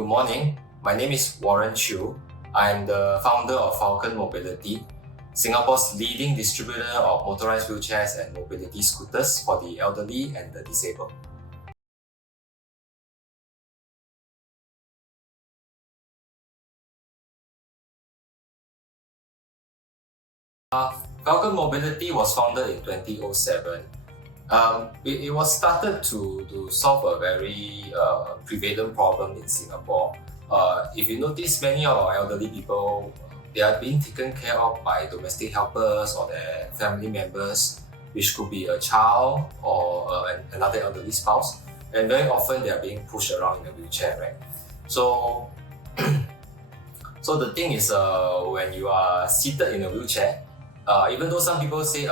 Good morning. My name is Warren Chu. I'm the founder of Falcon Mobility, Singapore's leading distributor of motorized wheelchairs and mobility scooters for the elderly and the disabled. Falcon Mobility was founded in 2007. It was started to solve a very prevalent problem in Singapore. If you notice, many of our elderly people, they are being taken care of by domestic helpers or their family members, which could be a child or another elderly spouse. And very often they are being pushed around in a wheelchair, right? So, so the thing is, when you are seated in a wheelchair, even though some people say,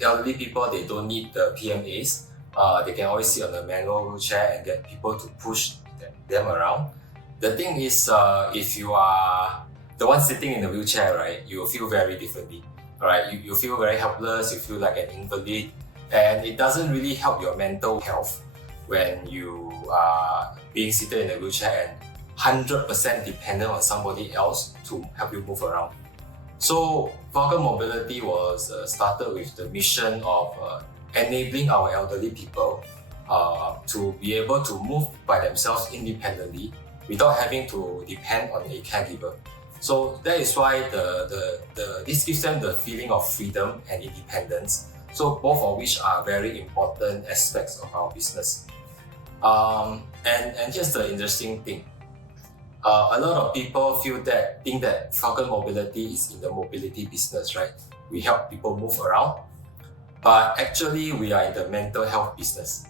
elderly people, they don't need the PMAs, they can always sit on a manual wheelchair and get people to push them around. The thing is, if you are the one sitting in the wheelchair, right, you will feel very differently. Right? You feel very helpless, you feel like an invalid, and it doesn't really help your mental health when you are being seated in a wheelchair and 100% dependent on somebody else to help you move around. So Falcon Mobility was started with the mission of enabling our elderly people to be able to move by themselves independently without having to depend on a caregiver. So that is why this gives them the feeling of freedom and independence. So both of which are very important aspects of our business. And here's the interesting thing. A lot of people think that Falcon Mobility is in the mobility business, right? We help people move around, but actually we are in the mental health business.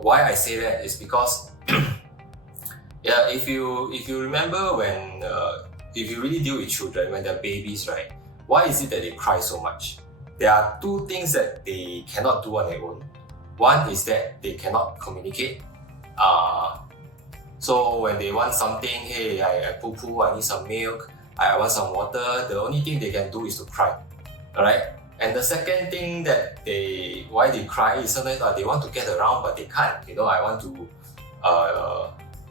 Why I say that is because, if you remember when, if you really deal with children when they're babies, right? Why is it that they cry so much? There are two things that they cannot do on their own. One is that they cannot communicate. So when they want something, hey, I poo-poo, I need some milk, I want some water, the only thing they can do is to cry, alright? And the second thing that why they cry is sometimes they want to get around but they can't. I want to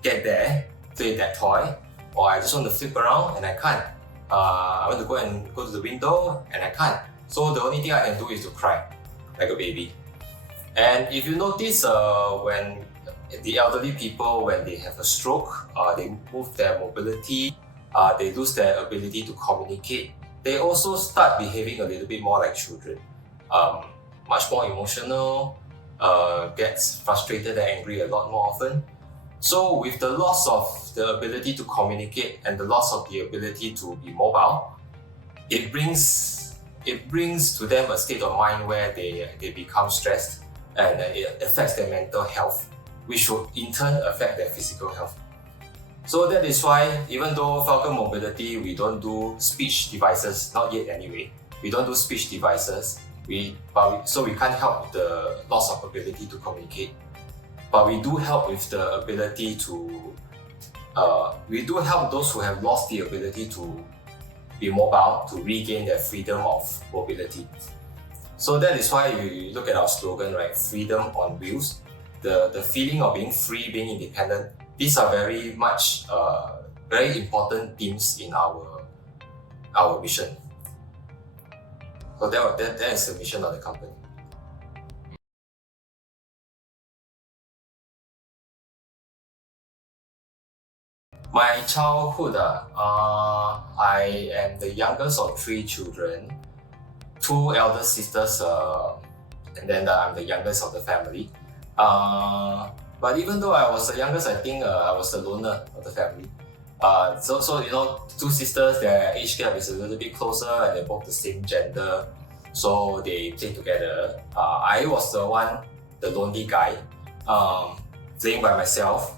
get there, play that toy, or I just want to flip around and I can't. I want to go to the window and I can't. So the only thing I can do is to cry, like a baby. And if you notice, when the elderly people, when they have a stroke, they move their mobility, they lose their ability to communicate, they also start behaving a little bit more like children. Much more emotional, gets frustrated and angry a lot more often. So with the loss of the ability to communicate and the loss of the ability to be mobile, it brings to them a state of mind where they become stressed and it affects their mental health, which will in turn affect their physical health. So that is why, even though Falcon Mobility, we don't do speech devices, not yet anyway, we don't do speech devices, so we can't help the loss of ability to communicate. But we do help with the ability to, we do help those who have lost the ability to be mobile, to regain their freedom of mobility. So that is why you look at our slogan, right? Freedom on wheels. The feeling of being free, being independent, these are very much very important themes in our mission. So that is the mission of the company. My childhood, I am the youngest of 3 children, 2 elder sisters, and then I'm the youngest of the family. But even though I was the youngest, I think I was the loner of the family. So 2 sisters, their age gap is a little bit closer and they're both the same gender, so they play together. I was the lonely guy, playing by myself.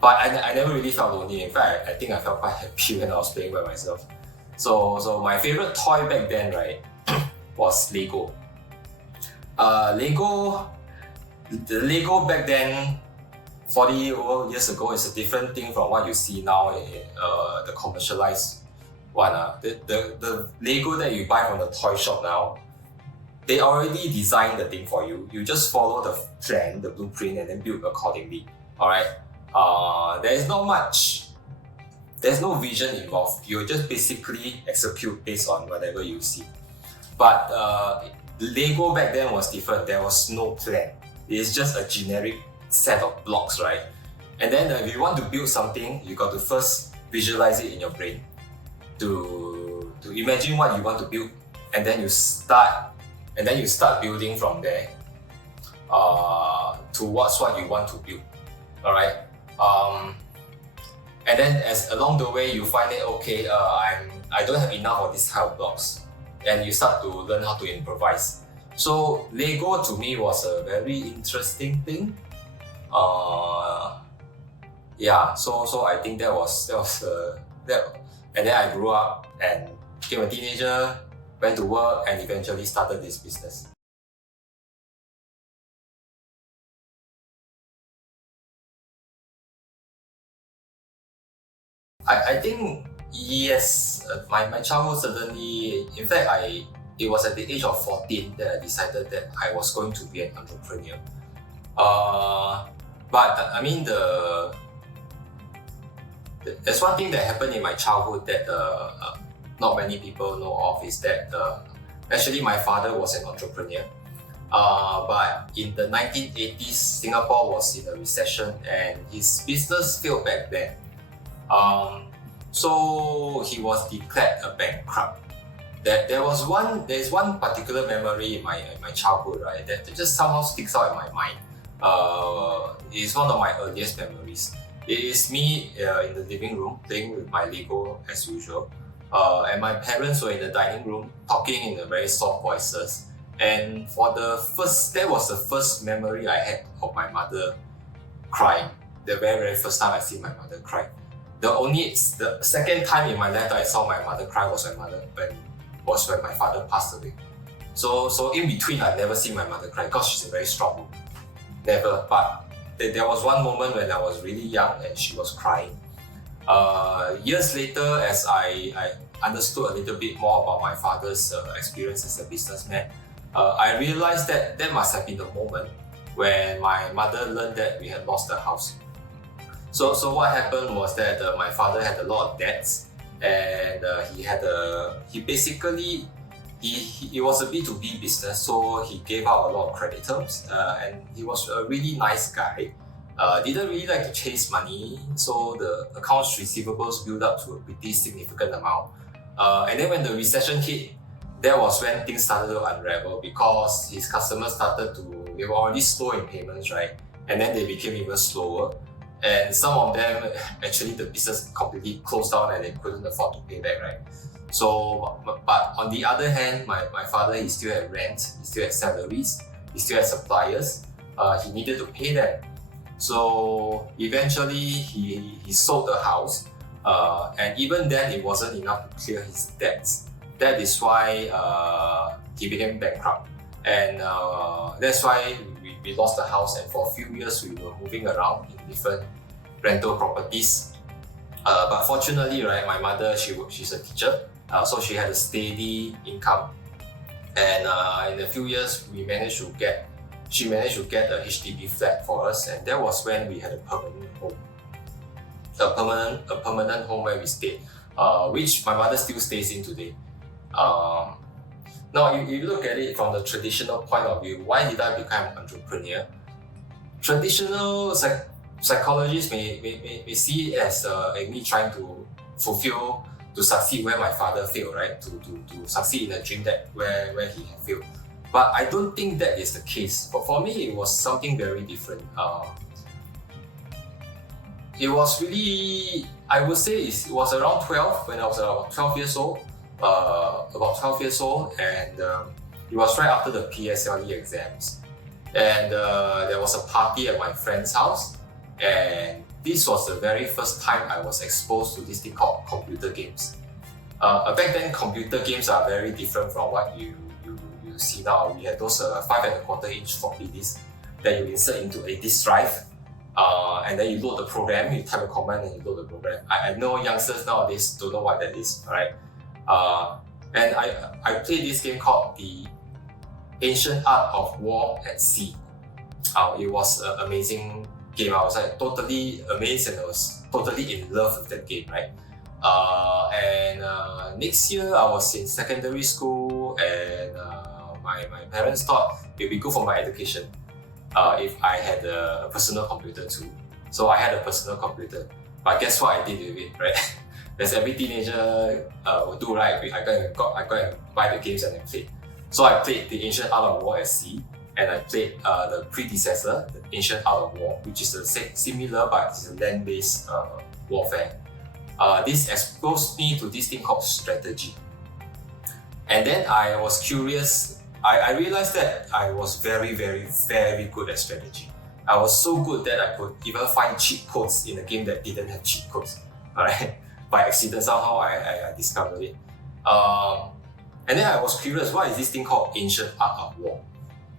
But I never really felt lonely. In fact, I think I felt quite happy when I was playing by myself. So my favorite toy back then, right, was Lego. The Lego back then, 40 over years ago, is a different thing from what you see now in the commercialized one. The Lego that you buy from the toy shop now, they already designed the thing for you. You just follow the plan, the blueprint, and then build accordingly. Alright. there is not much, there's no vision involved. You just basically execute based on whatever you see. But Lego back then was different. There was no plan. It's just a generic set of blocks, right? And then if you want to build something, you got to first visualize it in your brain to imagine what you want to build, and then you start building from there towards what you want to build. All right. And then as along the way you find it, okay, I don't have enough of these type of blocks, and you start to learn how to improvise. So Lego to me was a very interesting thing. Yeah, so I think that was that. And then I grew up and became a teenager, went to work, and eventually started this business. I think yes, my childhood certainly. In fact, it was at the age of 14 that I decided that I was going to be an entrepreneur. But I mean there's one thing that happened in my childhood that not many people know of, is that actually my father was an entrepreneur. But in the 1980s, Singapore was in a recession and his business failed back then. So he was declared a bankrupt. There's one particular memory in my childhood, right, that just somehow sticks out in my mind. It's one of my earliest memories. It is me in the living room playing with my Lego as usual, and my parents were in the dining room talking in a very soft voices. And that was the first memory I had of my mother crying. The very first time I see my mother cry. The second time in my life that I saw my mother cry was when my father passed away. So in between, I've never seen my mother cry because she's a very strong woman. Never. But there was one moment when I was really young and she was crying. Years later, as I understood a little bit more about my father's experience as a businessman, I realized that must have been the moment when my mother learned that we had lost the house. So what happened was that my father had a lot of debts, and it was a B2B business, so he gave out a lot of credit terms, and he was a really nice guy. Didn't really like to chase money, so the accounts receivables built up to a pretty significant amount. And then when the recession hit, that was when things started to unravel, because his customers they were already slow in payments, right? And then they became even slower. And some of them, actually the business completely closed down and they couldn't afford to pay back, right? So, but on the other hand, my father, he still had rent, he still had salaries, he still had suppliers, he needed to pay them. So eventually he sold the house, and even then it wasn't enough to clear his debts. That is why he became bankrupt. And that's why we lost the house, and for a few years we were moving around in different rental properties. But fortunately, right, my mother, she's a teacher, so she had a steady income. And in a few years, she managed to get a HDB flat for us, and that was when we had a permanent home. A permanent home where we stayed, which my mother still stays in today. Now, if you look at it from the traditional point of view, why did I become an entrepreneur? Traditional psychologists may see it as me trying to succeed where my father failed, right? To succeed in a dream where he had failed. But I don't think that is the case. But for me, it was something very different. It was really, I would say it was around 12, when I was about 12 years old. And it was right after the PSLE exams. And there was a party at my friend's house, and this was the very first time I was exposed to this thing called computer games. Back then, computer games are very different from what you see now. We had those 5.25-inch floppy disks that you insert into a disk drive, and then you load the program, you type a command and you load the program. I know youngsters nowadays don't know what that is, right? And I played this game called The Ancient Art of War at Sea. It was an amazing game, I was like totally amazed and I was totally in love with that game, right? Next year I was in secondary school and my parents thought it would be good for my education if I had a personal computer too. So I had a personal computer. But guess what I did with it, right? As every teenager would do, right? I go and buy the games and I played. So I played the Ancient Art of War SC, and I played the predecessor, the Ancient Art of War, which is similar but it's a land-based warfare. This exposed me to this thing called strategy. And then I was curious. I realized that I was very, very, very good at strategy. I was so good that I could even find cheat codes in a game that didn't have cheat codes. Alright, by accident somehow I discovered it. And then I was curious, what is this thing called Ancient Art of War?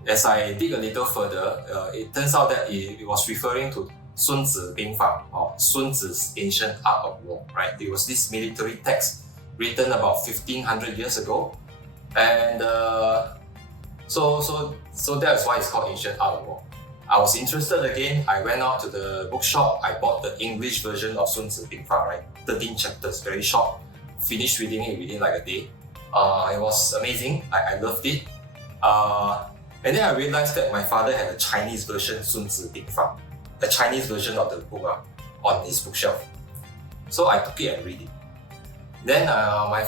As I dig a little further, it turns out that it was referring to 孙子兵法 or 孙子 Ancient Art of War, right? It was this military text written about 1500 years ago, and so that's why it's called Ancient Art of War. I was interested again. I went out to the bookshop. I bought the English version of 孙子兵法, right? 13 chapters, very short. Finished reading it within like a day. It was amazing. I loved it. And then I realized that my father had a Chinese version 孙子兵法, a Chinese version of the book on his bookshelf. So I took it and read it. Then I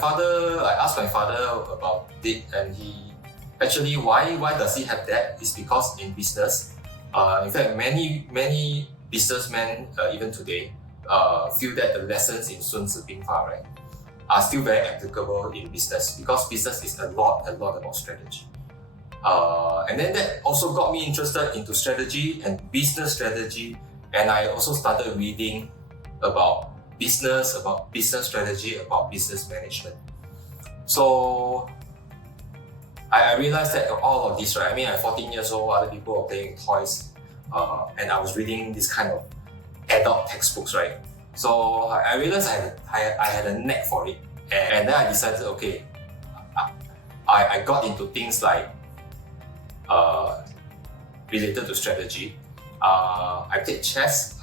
asked my father about it, and he actually why does he have that? It's because in business, in fact many businessmen even today feel that the lessons in 孙子兵法, right, are still very applicable in business because business is a lot about strategy. And then that also got me interested into strategy and business strategy, and I also started reading about business strategy, about business management. So I realized that all of this, right? I mean, I'm 14 years old, other people are playing with toys, and I was reading this kind of adult textbooks, right? So I realized I had a knack for it, and then I decided, okay, I got into things like related to strategy. I played chess,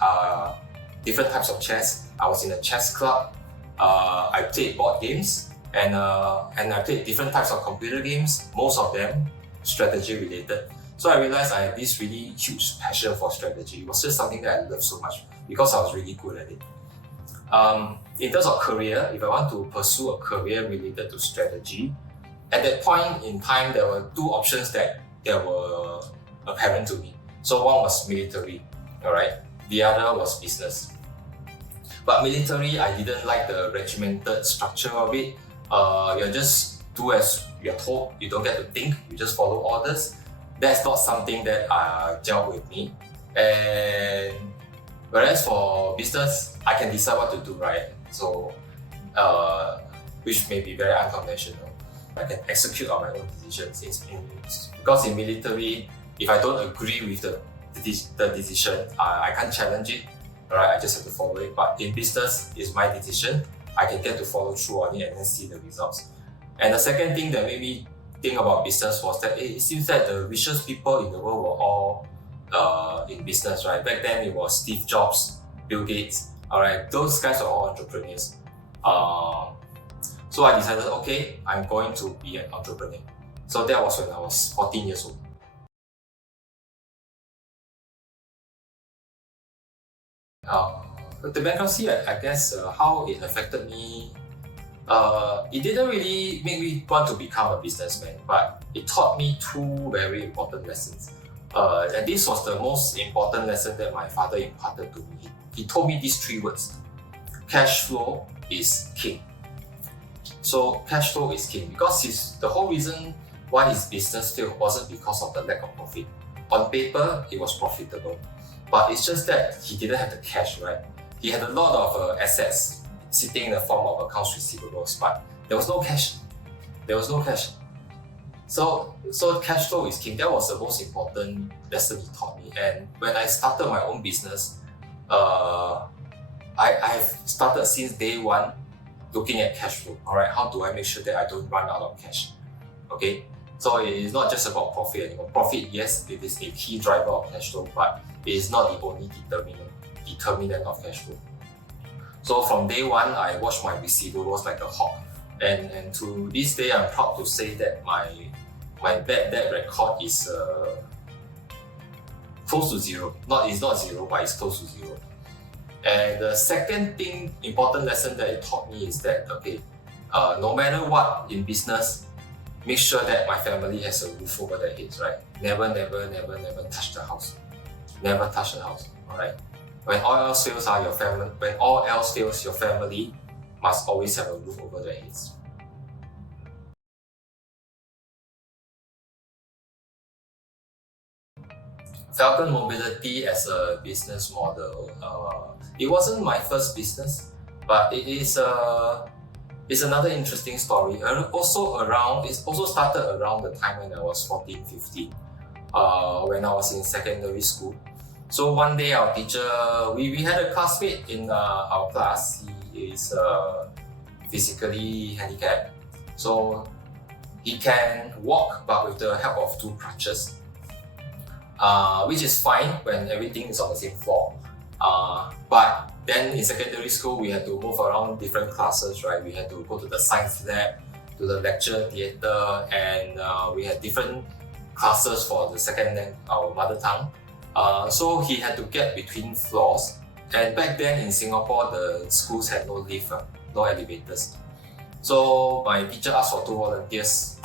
different types of chess. I was in a chess club. I played board games, and I played different types of computer games, most of them strategy related. So I realized I had this really huge passion for strategy. It was just something that I loved so much because I was really good at it. In terms of career, if I want to pursue a career related to strategy, at that point in time, there were two options that were apparent to me. So one was military, alright? The other was business. But military, I didn't like the regimented structure of it. You just do as you're told, you don't get to think, you just follow orders. That's not something that gelled with me. And whereas for business, I can decide what to do, right? So, which may be very unconventional. I can execute on my own decisions. Because in military, if I don't agree with the decision, I can't challenge it. Right? I just have to follow it. But in business, it's my decision. I can get to follow through on it and then see the results. And the second thing that made me think about business was that it seems that the richest people in the world were all in business, right? Back then it was Steve Jobs, Bill Gates. Alright, those guys are all entrepreneurs. So I decided, okay, I'm going to be an entrepreneur. So that was when I was 14 years old. The bankruptcy, I guess, how it affected me, it didn't really make me want to become a businessman, but it taught me two very important lessons. And this was the most important lesson that my father imparted to me. He told me these three words: cash flow is king. So cash flow is king because the whole reason why his business failed wasn't because of the lack of profit. On paper, it was profitable, but it's just that he didn't have the cash, right? He had a lot of assets sitting in the form of accounts receivables, but there was no cash. So cash flow is king. That was the most important lesson he taught me. And when I started my own business, I've started since day one looking at cash flow. Alright, how do I make sure that I don't run out of cash? Okay, So it is not just about profit anymore. Profit, yes, it is a key driver of cash flow, but it is not the only determinant of cash flow. So from day one, I watched my receivables like a hawk. And to this day, I'm proud to say that my bad debt record is close to zero. It's not zero, but it's close to zero. And the second important lesson that it taught me is that, no matter what in business, make sure that my family has a roof over their heads, right? Never touch the house. Never touch the house, alright? When all else fails, your family must always have a roof over their heads. Falcon Mobility as a business model, it wasn't my first business, but it is it's another interesting story. It also started around the time when I was 14, 15, when I was in secondary school. So one day our teacher, we had a classmate in our class. He is physically handicapped, so he can walk but with the help of 2 crutches, which is fine when everything is on the same floor. But then in secondary school, we had to move around different classes, right? We had to go to the science lab, to the lecture theatre, and we had different classes for the second language, our mother tongue. So he had to get between floors. And back then in Singapore, the schools had no lift, no elevators. So my teacher asked for 2 volunteers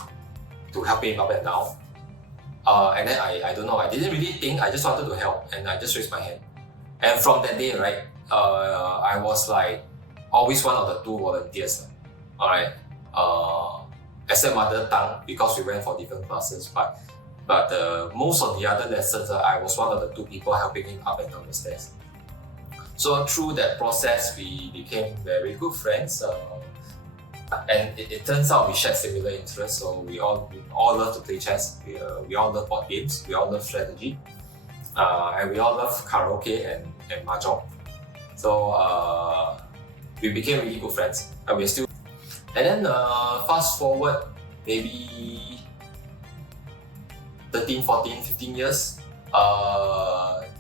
to help him up and down. And then I don't know, I didn't really think, I just wanted to help, and I just raised my hand. And from that day, right, I was like always one of the 2 volunteers, alright, except mother tongue, because we went for different classes. But most of the other lessons, I was one of the 2 people helping him up and down the stairs. So through that process, we became very good friends. And it turns out we shared similar interests, so we all love to play chess, we all love board games, we all love strategy, and we all love karaoke and mahjong. So we became really good friends, and we're still. And then fast forward maybe 13, 14, 15 years,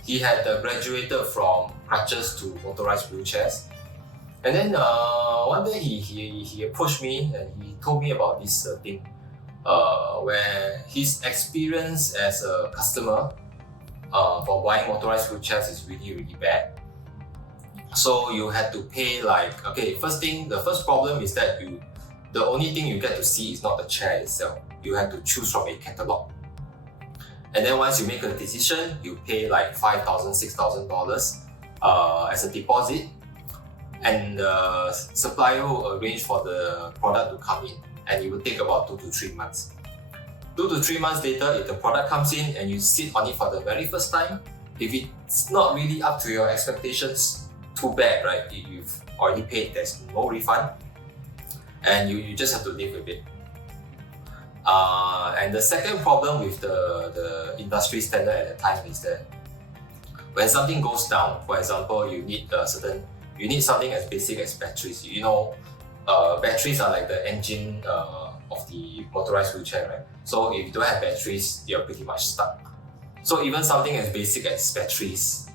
he had graduated from crutches to motorized wheelchairs. And then one day he approached me and he told me about this thing where his experience as a customer for buying motorized wheelchairs is really bad. So you had to pay the first problem is that the only thing you get to see is not the chair itself. You have to choose from a catalogue. And then once you make a decision, you pay like $5,000, $6,000 as a deposit. And the supplier will arrange for the product to come in, and it will take about 2 to 3 months. 2 to 3 months later, if the product comes in and you sit on it for the very first time, if it's not really up to your expectations, too bad, right? You've already paid, there's no refund, and you just have to live with it. And the second problem with the industry standard at the time is that when something goes down, for example, you need something as basic as batteries. You know, batteries are like the engine of the motorized wheelchair, right? So if you don't have batteries, you're pretty much stuck. So even something as basic as batteries,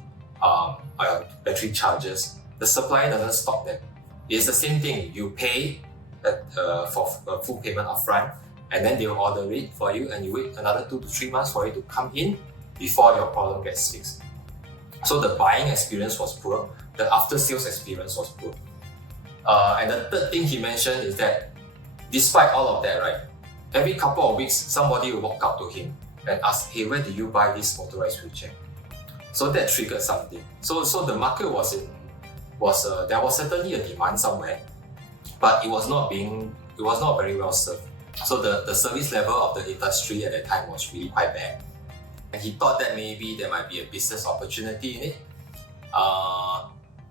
battery chargers, the supplier doesn't stock them. It's the same thing. You pay for a full payment upfront, and then they'll order it for you, and you wait another 2 to 3 months for it to come in before your problem gets fixed. So the buying experience was poor. The after-sales experience was poor. And the third thing he mentioned is that despite all of that, right, every couple of weeks, somebody will walk up to him and ask, hey, where did you buy this motorized wheelchair? So that triggered something. So the market there was certainly a demand somewhere, but it was not very well served. So the service level of the industry at that time was really quite bad. And he thought that maybe there might be a business opportunity in it.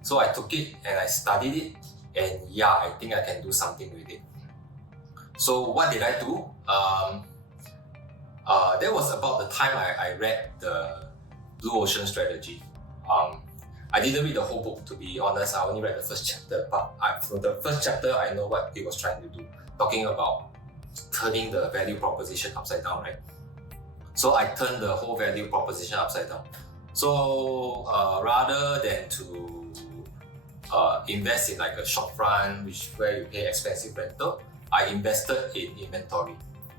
So I took it and I studied it, and yeah, I think I can do something with it. So what did I do? That was about the time I read the Blue Ocean Strategy. I didn't read the whole book, to be honest. I only read the first chapter, but from the first chapter, I know what he was trying to do. Talking about turning the value proposition upside down, right? So I turned the whole value proposition upside down. So rather than to invest in like a shop front, where you pay expensive rental, I invested in inventory.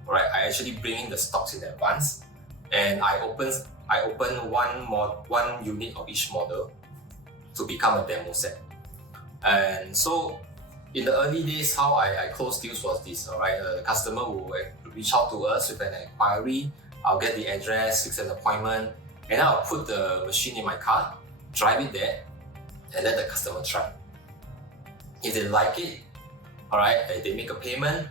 Alright, I actually bring in the stocks in advance, and I open one unit of each model to become a demo set. And so in the early days, how I closed deals was this. Alright, the customer will reach out to us with an inquiry. I'll get the address, fix an appointment, and I'll put the machine in my car, drive it there, and let the customer try. If they like it, alright, they make a payment.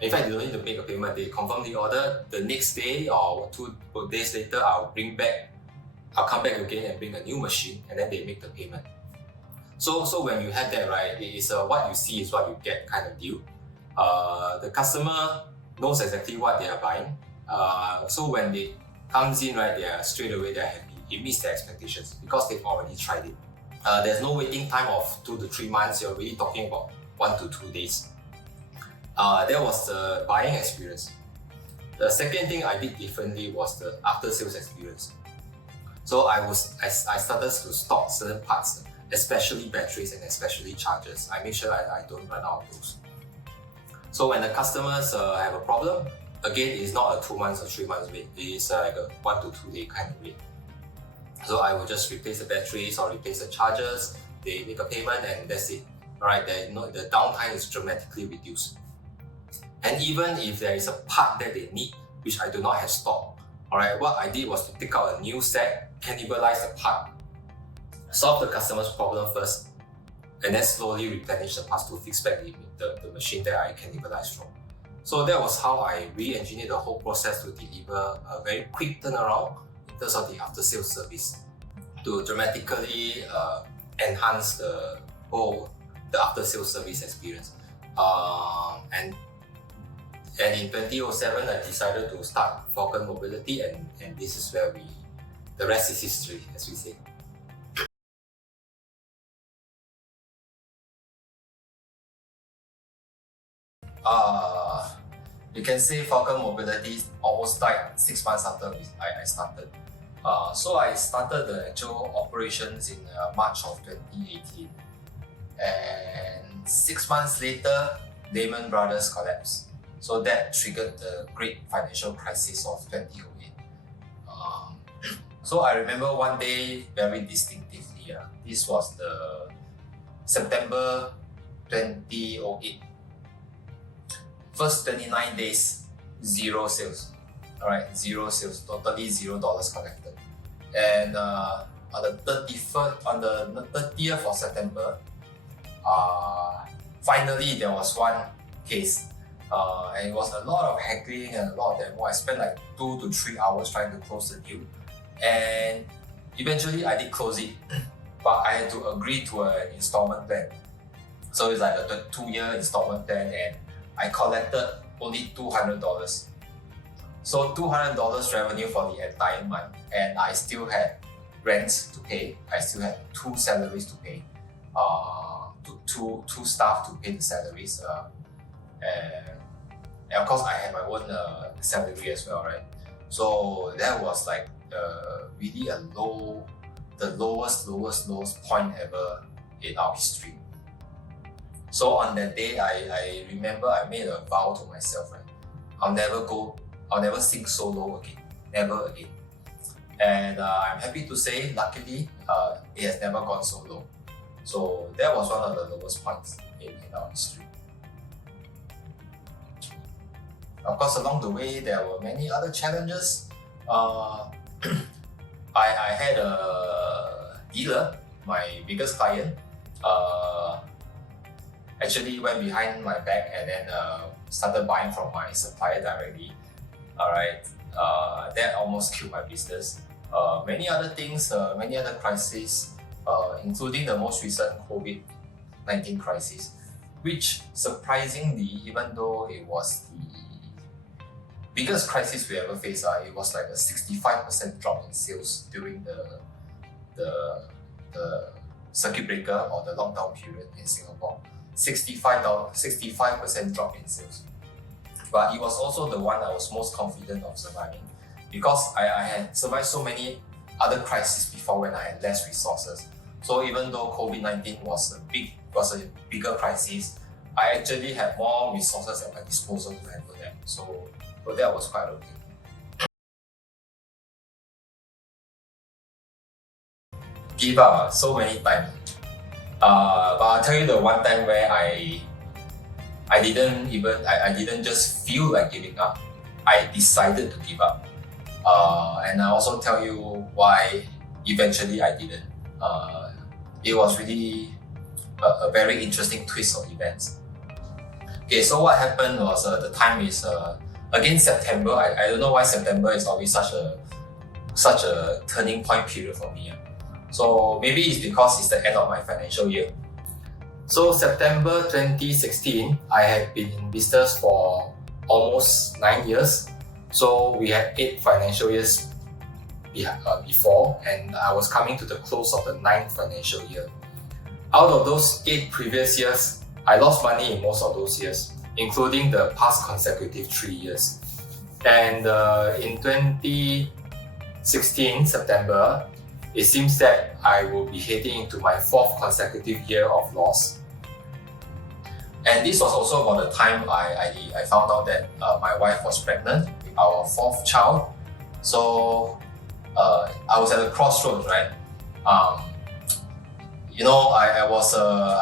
In fact, they don't need to make a payment, they confirm the order. The next day or 2 days later, I'll come back again and bring a new machine, and then they make the payment. So when you have that, right, it is what you see is what you get kind of deal. The customer knows exactly what they are buying. So when they comes in, right, they're happy. It meets their expectations because they've already tried it. There's no waiting time of 2 to 3 months. You're really talking about 1 to 2 days. That was the buying experience. The second thing I did differently was the after sales experience. So I started to stock certain parts, especially batteries and especially chargers. I make sure I don't run out of those. So when the customers have a problem, again, it's not a 2 months or 3 months wait. It is like a 1 to 2 day kind of wait. So I will just replace the batteries or replace the chargers. They make a payment and that's it. Alright, the downtime is dramatically reduced. And even if there is a part that they need, which I do not have stock, alright, what I did was to pick out a new set, cannibalize the part, solve the customer's problem first, and then slowly replenish the parts to fix back the machine that I cannibalized from. So that was how I re-engineered the whole process to deliver a very quick turnaround in terms of the after-sales service to dramatically enhance the after-sales service experience. And in 2007, I decided to start Falcon Mobility, and this is where the rest is history, as we say. You can say Falcon Mobility almost died 6 months after I started. So I started the actual operations in March of 2018. And 6 months later, Lehman Brothers collapsed. So that triggered the great financial crisis of 2008. So I remember one day very distinctively. This was the September 2008. First 29 days, 0 sales. Alright, 0 sales, totally $0 collected. And on the 30th of September, finally there was one case. And it was a lot of haggling and a lot of demo. I spent like 2 to 3 hours trying to close the deal. And eventually I did close it, but I had to agree to an installment plan. So it's like a 2-year installment plan, and I collected only $200. So $200 revenue for the entire month, and I still had rent to pay. I still had 2 salaries to pay, two staff to pay the salaries, and of course I had my own salary as well, right? So that was like really the lowest point ever in our history. So on that day, I remember I made a vow to myself, right? I'll never sink so low again, never again. And I'm happy to say, luckily, it has never gone so low. So that was one of the lowest points in our history. Of course, along the way, there were many other challenges. I had a dealer, my biggest client, actually went behind my back and then started buying from my supplier directly. Alright, that almost killed my business. Many other things, many other crises, including the most recent COVID-19 crisis, which surprisingly, even though it was the biggest crisis we ever faced, it was like a 65% drop in sales during the circuit breaker or the lockdown period in Singapore. 65% drop in sales. but it was also the one I was most confident of surviving, because I had survived so many other crises before when I had less resources. So even though COVID-19 was a bigger crisis, I actually had more resources at my disposal to handle them. So that was quite okay. Give up so many times. But I'll tell you the one time where I didn't just feel like giving up. I decided to give up. And I also tell you why eventually I didn't. It was really a very interesting twist of events. Okay, so what happened was the time is again September. I don't know why September is always such a turning point period for me. So maybe it's because it's the end of my financial year. So September 2016, I had been in business for almost 9 years. So we had 8 financial years before, and I was coming to the close of the 9th financial year. Out of those 8 previous years, I lost money in most of those years, including the past consecutive 3 years. And in 2016, September, it seems that I will be heading into my 4th consecutive year of loss. And this was also about the time I found out that my wife was pregnant with our 4th child. So I was at a crossroads, right? I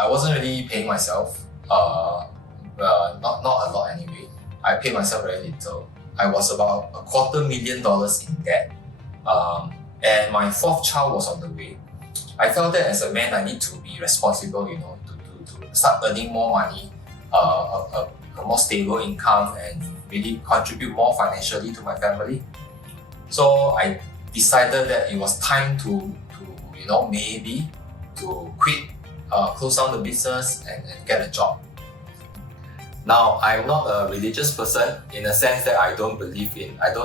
wasn't really paying myself. Not a lot anyway. I paid myself very little. I was about $250,000 in debt. And my 4th child was on the way. I felt that as a man, I need to be responsible, to start earning more money, a more stable income, and really contribute more financially to my family. So I decided that it was time to maybe to quit, close down the business and get a job. Now, I'm not a religious person in the sense that I don't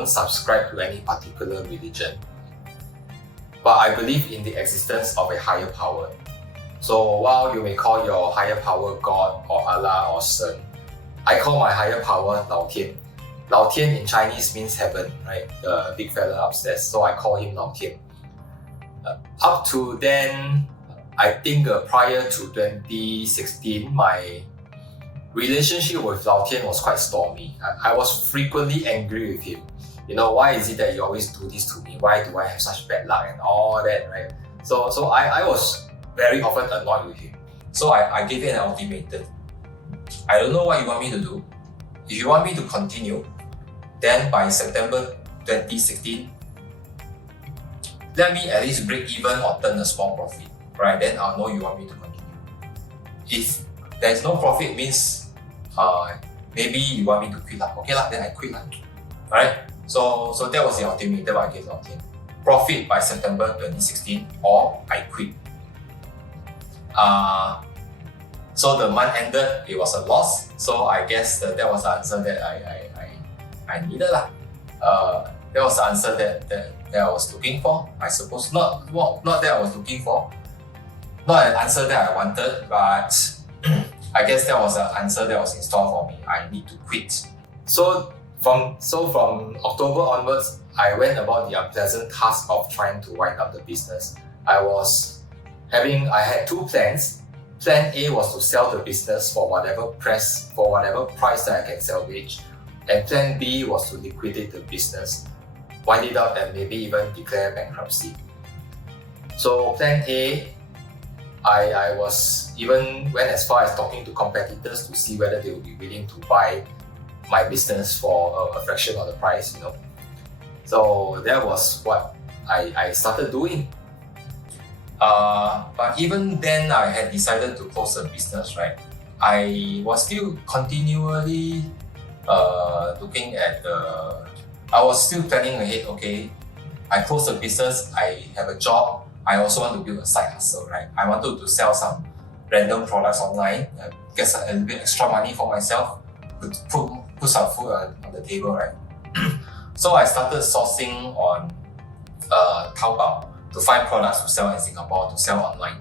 subscribe to any particular religion. But I believe in the existence of a higher power. So while you may call your higher power God or Allah or Shen, I call my higher power Lao Tian. Lao Tian in Chinese means heaven, right? The big fella upstairs. So I call him Lao Tian. Up to then, I think prior to 2016, my relationship with Lao Tian was quite stormy. I was frequently angry with him. Why is it that you always do this to me? Why do I have such bad luck and all that, right? So I was very often annoyed with him. So I gave him an ultimatum. I don't know what you want me to do. If you want me to continue, then by September 2016, let me at least break even or turn a small profit, right? Then I'll know you want me to continue. If there's no profit, means maybe you want me to quit. Okay, then I quit. Alright? So that was the ultimatum I gave Lao Tian. Profit by September 2016 or I quit. So the month ended, it was a loss. So I guess that was the answer that I needed. That was the answer that I was looking for, I suppose. Not that I was looking for. Not an answer that I wanted, but I guess that was the answer that was in store for me. I need to quit. So from October onwards, I went about the unpleasant task of trying to wind up the business. I had 2 plans. Plan A was to sell the business for whatever price that I can salvage, and Plan B was to liquidate the business, wind it up, and maybe even declare bankruptcy. So Plan A, I went as far as talking to competitors to see whether they would be willing to buy my business for a fraction of the price, So that was what I started doing. But even then, I had decided to close the business, right? I was still continually looking at I was still planning ahead, okay, I closed the business, I have a job, I also want to build a side hustle, right? I wanted to sell some random products online, get a little bit extra money for myself, put some food on the table, right? So I started sourcing on Taobao to find products to sell in Singapore, to sell online.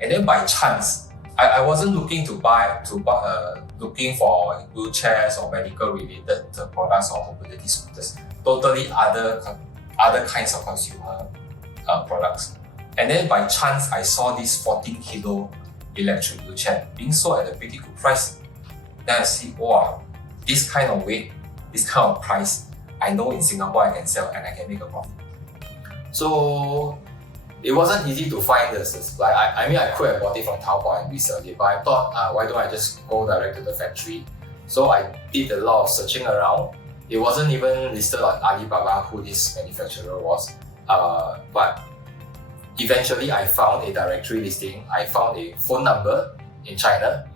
And then by chance, I wasn't looking looking for wheelchairs or medical related products or mobility scooters. Totally other kinds of consumer products. And then by chance, I saw this 14 kilo electric wheelchair being sold at a pretty good price. Then I see, wow, this kind of weight, this kind of price, I know in Singapore I can sell and I can make a profit. So it wasn't easy to find the supply. I mean, I could have bought it from Taobao and resell it, but I thought, why don't I just go direct to the factory? So I did a lot of searching around. It wasn't even listed on Alibaba who this manufacturer was, but eventually I found a directory listing. I found a phone number in China,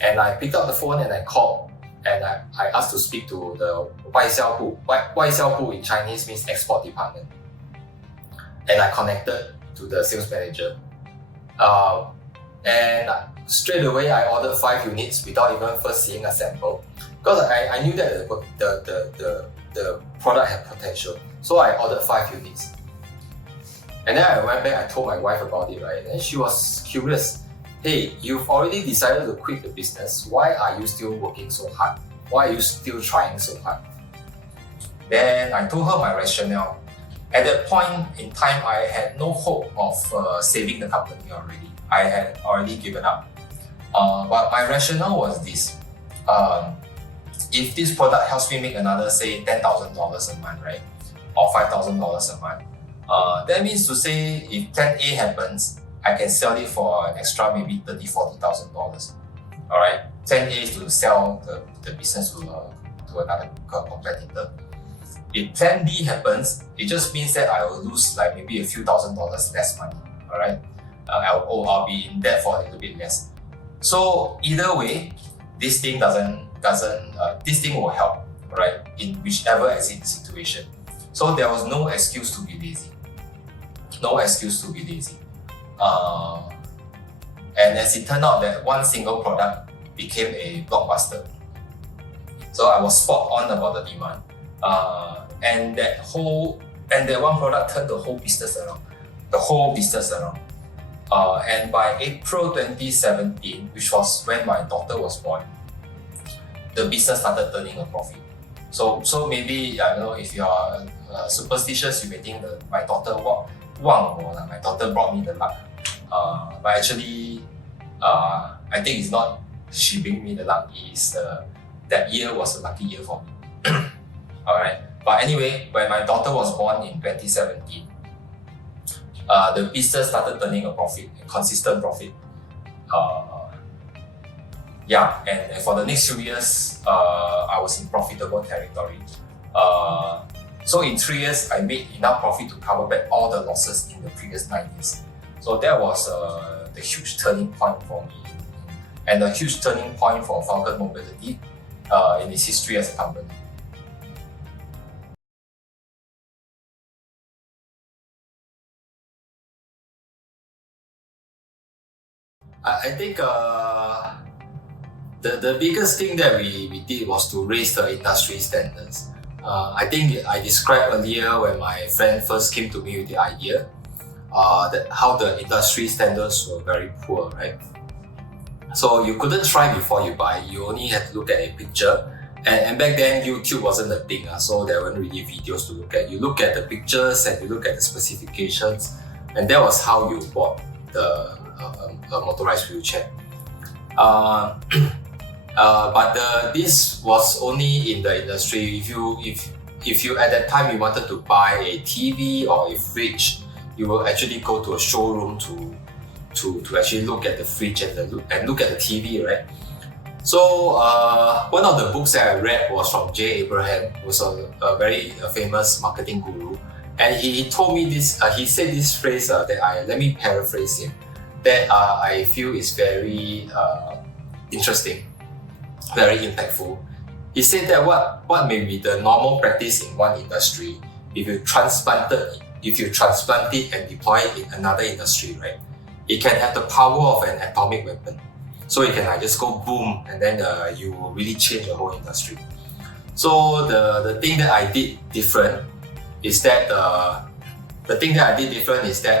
and I picked up the phone and I called, and I asked to speak to the 外销部. 外销部 in Chinese means export department. And I connected to the sales manager. And straight away I ordered 5 units without even first seeing a sample. Because I knew that the product had potential. So I ordered 5 units. And then I went back, I told my wife about it, right? And she was curious. Hey, you've already decided to quit the business. Why are you still working so hard? Why are you still trying so hard? Then I told her my rationale. At that point in time, I had no hope of saving the company already. I had already given up. But my rationale was this. If this product helps me make another, say, $10,000 a month, right? Or $5,000 a month, that means to say if plan A happens, I can sell it for an extra maybe $30,000, $40,000. Alright? Plan A is to sell the business to another competitor. If plan B happens, it just means that I will lose like maybe a few $1,000s less money. Alright? I'll be in debt for a little bit less. So either way, this thing this thing will help, right? In whichever exit situation. So there was no excuse to be lazy. No excuse to be lazy. And as it turned out that one single product became a blockbuster. So I was spot on about the demand. And that one product turned the whole business around. And by April 2017, which was when my daughter was born, the business started turning a profit. So maybe, I don't know, if you are superstitious, you may think that my daughter my daughter brought me the luck. But actually, I think it's not she bring me the luck, it's that year was a lucky year for me. Alright, but anyway, when my daughter was born in 2017, the business started turning a profit, a consistent profit. And for the next few years, I was in profitable territory. So in 3 years, I made enough profit to cover back all the losses in the previous 9 years. So that was the huge turning point for me, and a huge turning point for Falcon Mobility in its history as a company. I think the biggest thing that we did was to raise the industry standards. I think I described earlier when my friend first came to me with the idea that how the industry standards were very poor, right? So you couldn't try before you buy, you only had to look at a picture. And back then YouTube wasn't a thing, so there weren't really videos to look at. You look at the pictures and you look at the specifications, and that was how you bought the motorized wheelchair. But this was only in the industry. If you at that time you wanted to buy a TV or a fridge, you will actually go to a showroom to actually look at the fridge and look at the TV, right? So one of the books that I read was from J. Abraham, who was a very famous marketing guru, and he told me this. He said this phrase let me paraphrase him, that I feel is very interesting, very impactful. He said that what may be the normal practice in one industry, if you transplant it and deploy it in another industry, right? It can have the power of an atomic weapon. So it can just go boom, and then you will really change the whole industry. So the thing that I did different is that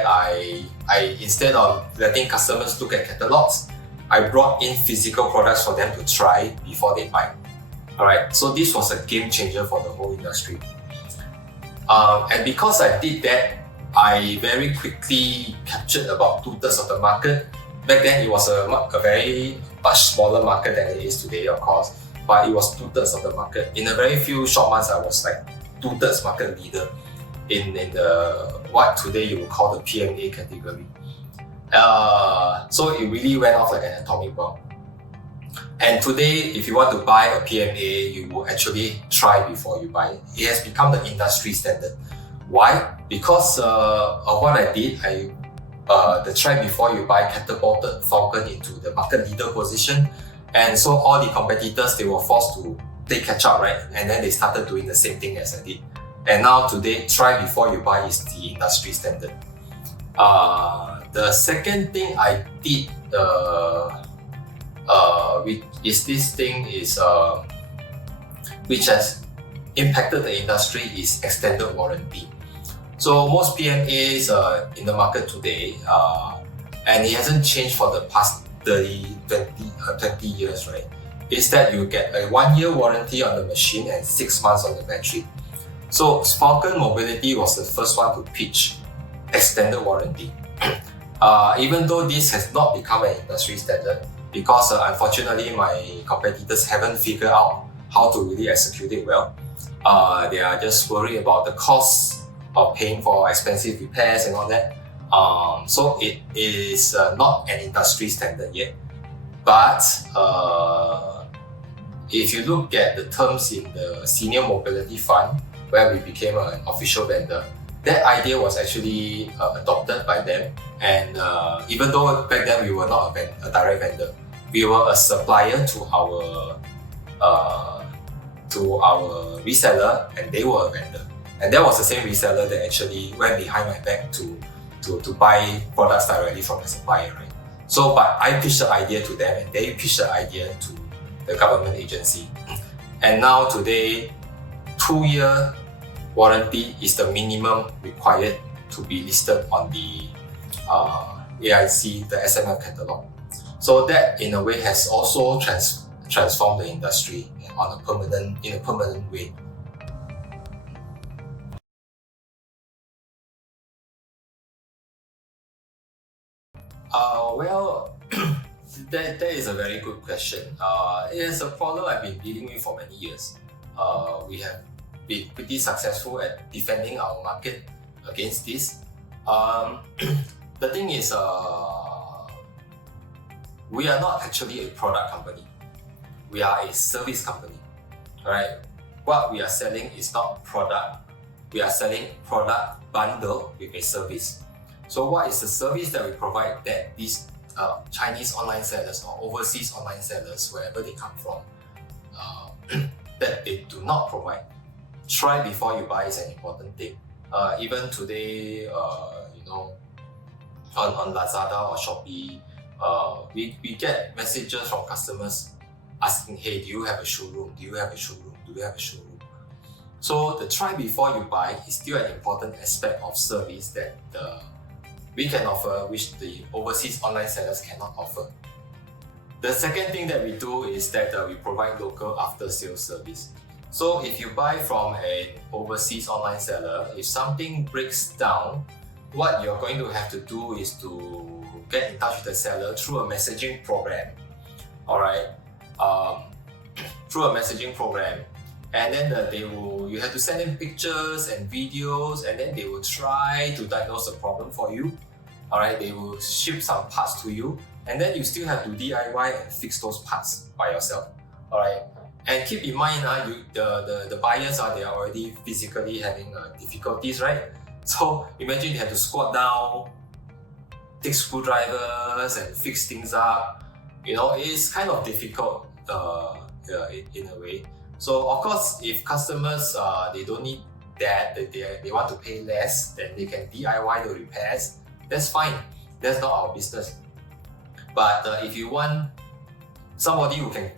I instead of letting customers look at catalogs, I brought in physical products for them to try before they buy. Alright, so this was a game changer for the whole industry. And because I did that, I very quickly captured about 2/3 of the market. Back then, it was a very much smaller market than it is today, of course, but it was 2/3 of the market. In a very few short months, I was like 2/3 market leader in the what today you would call the PMA category. So it really went off like an atomic bomb. And today, if you want to buy a PMA, you will actually try before you buy it. It has become the industry standard. Why? Because of what I did, the try before you buy catapulted Falcon into the market leader position. And so all the competitors, they were forced to play catch up, right? And then they started doing the same thing as I did. And now today, try before you buy is the industry standard. The second thing I did, which has impacted the industry is extended warranty. So most PMAs in the market today, and it hasn't changed for the past 20 years, right? Is that you get a 1-year warranty on the machine and 6 months on the battery. So Falcon Mobility was the first one to pitch extended warranty. Even though this has not become an industry standard, because unfortunately my competitors haven't figured out how to really execute it well. They are just worried about the cost of paying for expensive repairs and all that. So it is not an industry standard yet. But if you look at the terms in the Senior Mobility Fund, where we became an official vendor, that idea was actually adopted by them. And even though back then we were not a direct vendor, we were a supplier to our reseller, and they were a vendor. And that was the same reseller that actually went behind my back to buy products directly from the supplier, right? So, but I pitched the idea to them, and they pitched the idea to the government agency. And now today, 2-year warranty is the minimum required to be listed on the AIC, the SMF catalog. So that in a way has also transformed the industry in a permanent way. Well, that is a very good question. It is a problem I've been dealing with for many years. We have been pretty successful at defending our market against this. The thing is, we are not actually a product company. We are a service company, right? What we are selling is not product. We are selling product bundle with a service. So what is the service that we provide that these Chinese online sellers or overseas online sellers, wherever they come from, that they do not provide? Try before you buy is an important thing. Even today, on Lazada or Shopee, we get messages from customers asking, hey, do you have a showroom? Do you have a showroom? Do you have a showroom? So the try before you buy is still an important aspect of service that we can offer, which the overseas online sellers cannot offer. The second thing that we do is that we provide local after-sales service. So if you buy from an overseas online seller, if something breaks down, what you're going to have to do is to get in touch with the seller through a messaging program. Alright, through a messaging program, and then you have to send in pictures and videos, and then they will try to diagnose the problem for you. Alright, they will ship some parts to you, and then you still have to DIY and fix those parts by yourself. Alright, and keep in mind, the buyers they are already physically having difficulties, right? So imagine they have to squat down, take screwdrivers and fix things up. It's kind of difficult in a way. So of course, if customers they don't need that, they want to pay less, then they can DIY the repairs. That's fine. That's not our business. But if you want somebody who can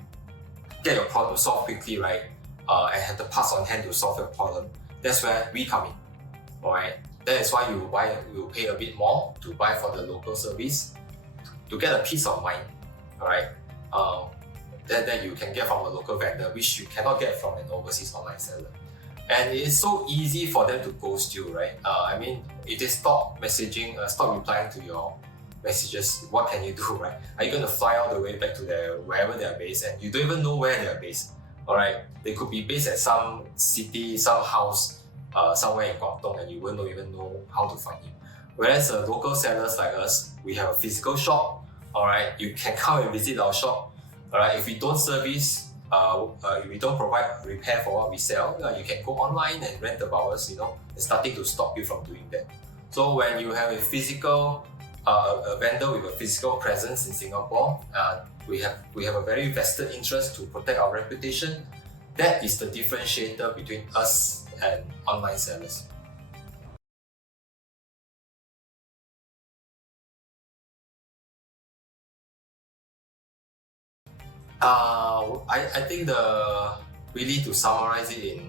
get your problem solved quickly, right, and have the parts on hand to solve your problem, that's where we come in. Alright, that is why you pay a bit more to buy for the local service to get a peace of mind. alright, that you can get from a local vendor, which you cannot get from an overseas online seller. And it is so easy for them to ghost you, right? I mean, if they stop messaging, stop replying to your messages, what can you do, right? Are you going to fly all the way back to wherever they are based, and you don't even know where they are based, all right? They could be based at some city, some house, somewhere in Guangdong, and you won't even know how to find him. Whereas local sellers like us, we have a physical shop, all right? You can come and visit our shop, all right? If we don't service, if we don't provide repair for what we sell, you can go online and rent the hours, it's nothing to stop you from doing that. So when you have a physical, a vendor with a physical presence in Singapore, we have a very vested interest to protect our reputation. That is the differentiator between us and online sellers. I think really to summarize it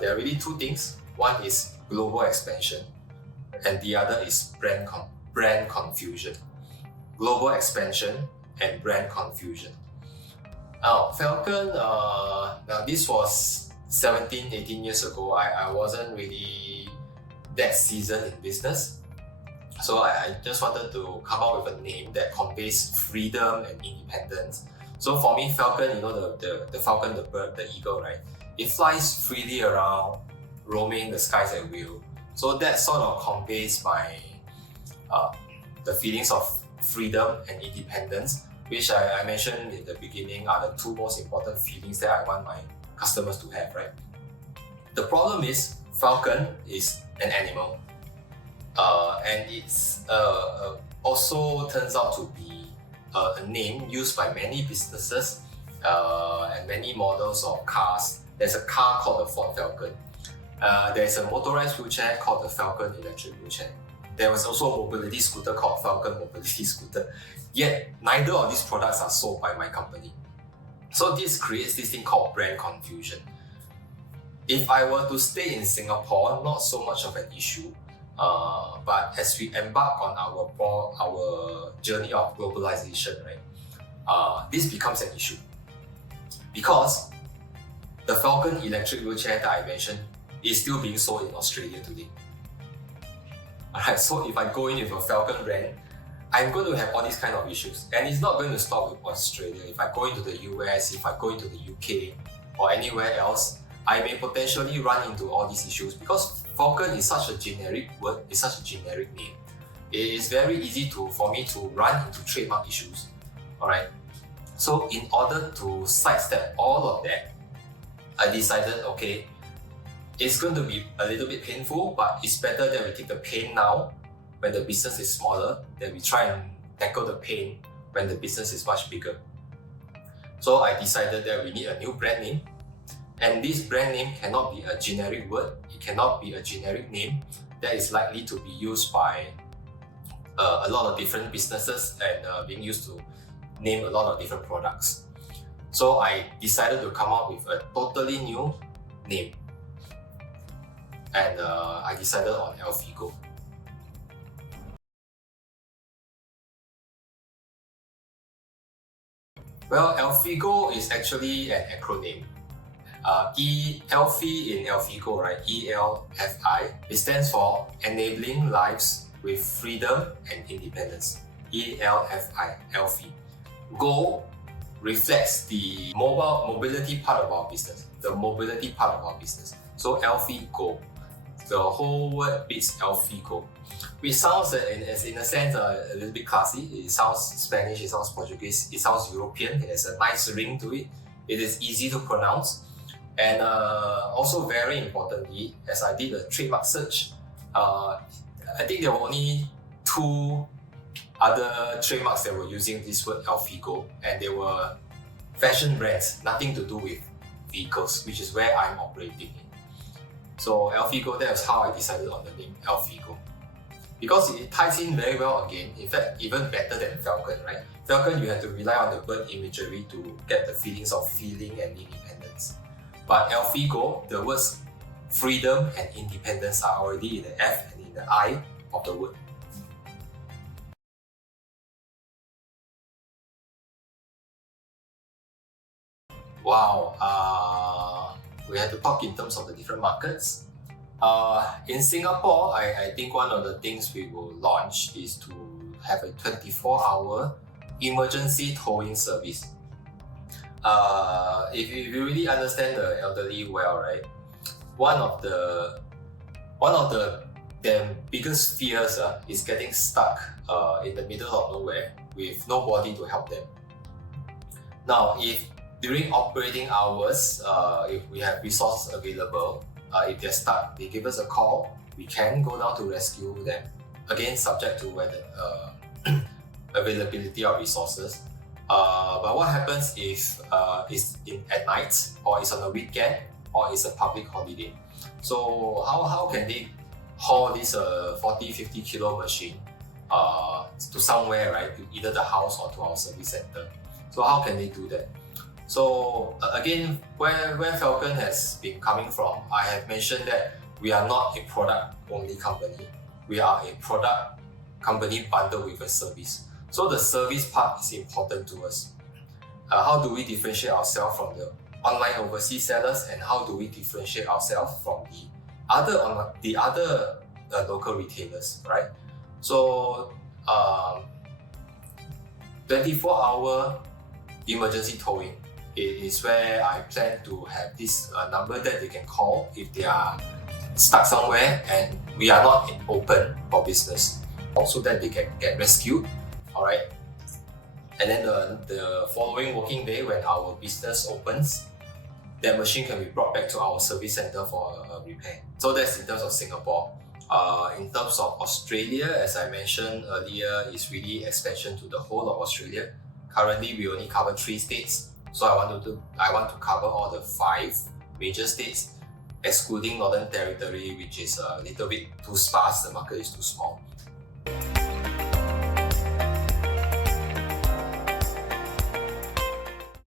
there are really two things. One is global expansion, and the other is brand confusion. Global expansion and brand confusion. Now, Falcon, now this was 17, 18 years ago. I wasn't really that seasoned in business. So I just wanted to come up with a name that conveys freedom and independence. So for me, Falcon, the falcon, the bird, the eagle, right? It flies freely around, roaming the skies at will. So that sort of conveys the feelings of freedom and independence, which I mentioned in the beginning are the two most important feelings that I want my customers to have, right? The problem is, falcon is an animal. And it's also turns out to be a name used by many businesses and many models of cars. There's a car called the Ford Falcon. There's a motorized wheelchair called the Falcon electric wheelchair. There was also a mobility scooter called Falcon Mobility Scooter. Yet, neither of these products are sold by my company. So this creates this thing called brand confusion. If I were to stay in Singapore, not so much of an issue. But as we embark on our journey of globalization, right, this becomes an issue. Because the Falcon electric wheelchair that I mentioned is still being sold in Australia today. Alright, so if I go in with a Falcon brand, I'm going to have all these kind of issues. And it's not going to stop with Australia. If I go into the US, if I go into the UK, or anywhere else, I may potentially run into all these issues because Falcon is such a generic word, it's such a generic name. It is very easy for me to run into trademark issues. Alright. So in order to sidestep all of that, I decided, okay, it's going to be a little bit painful, but it's better that we take the pain now when the business is smaller, than we try and tackle the pain when the business is much bigger. So I decided that we need a new brand name. And this brand name cannot be a generic word. It cannot be a generic name that is likely to be used by a lot of different businesses and being used to name a lot of different products. So I decided to come up with a totally new name. And I decided on Elfigo. Well, Elfigo is actually an acronym. Elfi in Elfigo, right? ELFI. It stands for Enabling Lives with Freedom and Independence. ELFI, Elfi. Go reflects the mobility part of our business. The mobility part of our business. So Elfigo. The whole word beats Elfigo, which sounds, in a sense, a little bit classy. It sounds Spanish, it sounds Portuguese, it sounds European. It has a nice ring to it. It is easy to pronounce. And also very importantly, as I did a trademark search, I think there were only 2 other trademarks that were using this word Elfigo, and they were fashion brands, nothing to do with vehicles, which is where I'm operating in. So Elfigo, that was how I decided on the name Elfigo. Because it ties in very well again, in fact, even better than Falcon, right? Falcon, you have to rely on the bird imagery to get the feelings of feeling and independence. But Elfigo, the words freedom and independence are already in the F and in the I of the word. Wow, we have to talk in terms of the different markets. In Singapore, I think one of the things we will launch is to have a 24-hour emergency towing service. If you really understand the elderly well, right, one of the their biggest fears is getting stuck in the middle of nowhere with nobody to help them. Now, if during operating hours, if we have resources available, if they're stuck, they give us a call, we can go down to rescue them. Again, subject to whether availability of resources. But what happens if it's at night, or it's on a weekend, or it's a public holiday? So how can they haul this 40-50 kilo machine to somewhere, right? To either the house or to our service center. So how can they do that? So again, where Falcon has been coming from, I have mentioned that we are not a product only company. We are a product company bundled with a service. So the service part is important to us. How do we differentiate ourselves from the online overseas sellers, and how do we differentiate ourselves from the other local retailers, right? So 24-hour emergency towing is where I plan to have this number that they can call if they are stuck somewhere and we are not open for business, also that they can get rescued. Alright, and then the following working day, when our business opens, that machine can be brought back to our service center for a repair. So that's in terms of Singapore. In terms of Australia, as I mentioned earlier, is really expansion to the whole of Australia. Currently, we only cover 3 states, so I want to cover all the 5 major states, excluding Northern Territory, which is a little bit too sparse. The market is too small.